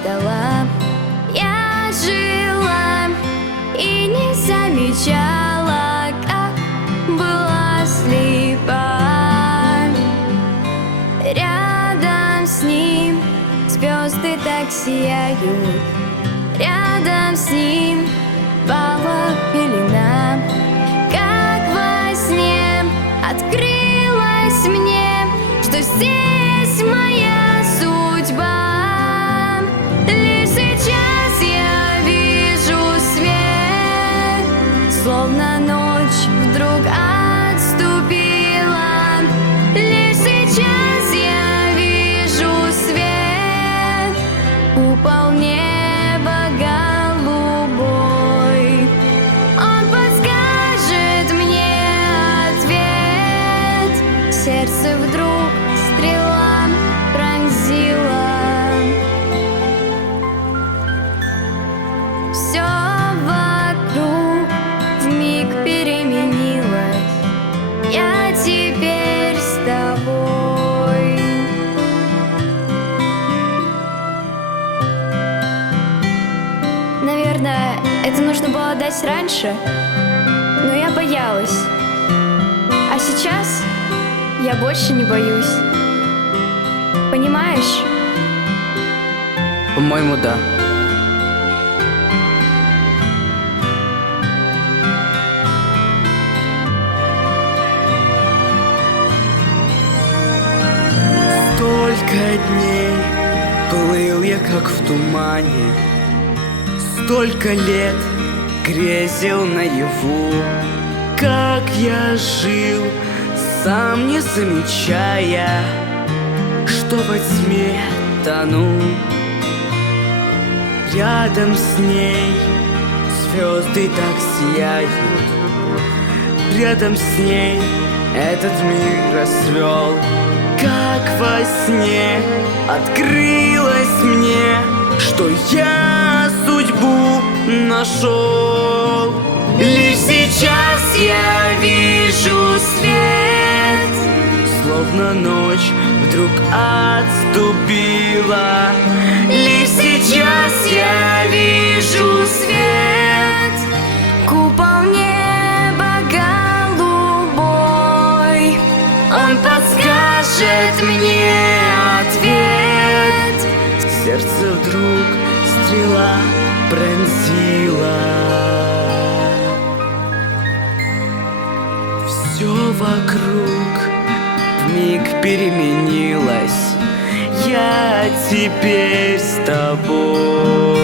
ждала. Я жила и не замечала, как была слепа. Рядом с ним звезды так сияют, рядом с ним пала пелена. Как во сне открылось мне, что здесь моя судьба. Лишь сейчас я вижу свет, словно ночь вдруг отступила. Лишь сейчас я вижу свет, купол неба голубой. Он подскажет мне ответ. Сердце вдруг стрела пронзила. Все вокруг вмиг переменилось. Я теперь с тобой. Наверное, это нужно было дать раньше, но я боялась. А сейчас я больше не боюсь. Понимаешь? По-моему, да. Столько дней плыл я, как в тумане, столько лет грезил наяву, как я жил, сам не замечая, что во тьме тону. Рядом с ней звезды так сияют, рядом с ней этот мир расцвел. Как во сне открылось мне, что я судьбу нашел. Лишь сейчас я вижу свет, словно ночь вдруг отступила. Лишь сейчас я вижу свет, купол неба голубой. Он подскажет мне ответ. Сердце вдруг стрела пронзила. Все вокруг вмиг переменилось. Я теперь с тобой.